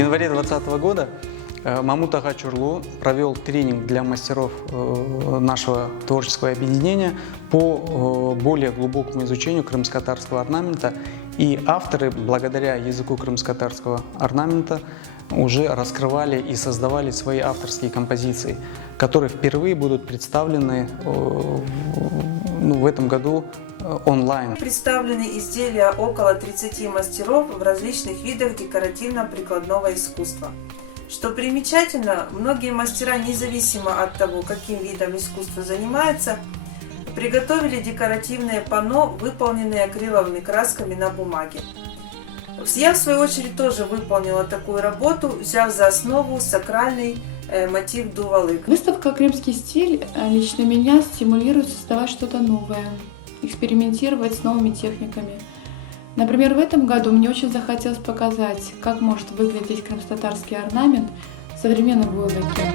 январе 2020 года Мамут Ага Чурлу провел тренинг для мастеров нашего творческого объединения по более глубокому изучению крымско-татарского орнамента. И авторы, благодаря языку крымско-татарского орнамента, уже раскрывали и создавали свои авторские композиции, которые впервые будут представлены в этом году онлайн. Представлены изделия около 30 мастеров в различных видах декоративно-прикладного искусства. Что примечательно, многие мастера, независимо от того, каким видом искусства занимаются, приготовили декоративные панно, выполненные акриловыми красками на бумаге. Я, в свою очередь, тоже выполнила такую работу, взяв за основу сакральный мотив дувалык. Выставка «Крымский стиль» лично меня стимулирует создавать что-то новое, экспериментировать с новыми техниками. Например, в этом году мне очень захотелось показать, как может выглядеть крымско-татарский орнамент в современном войлоке.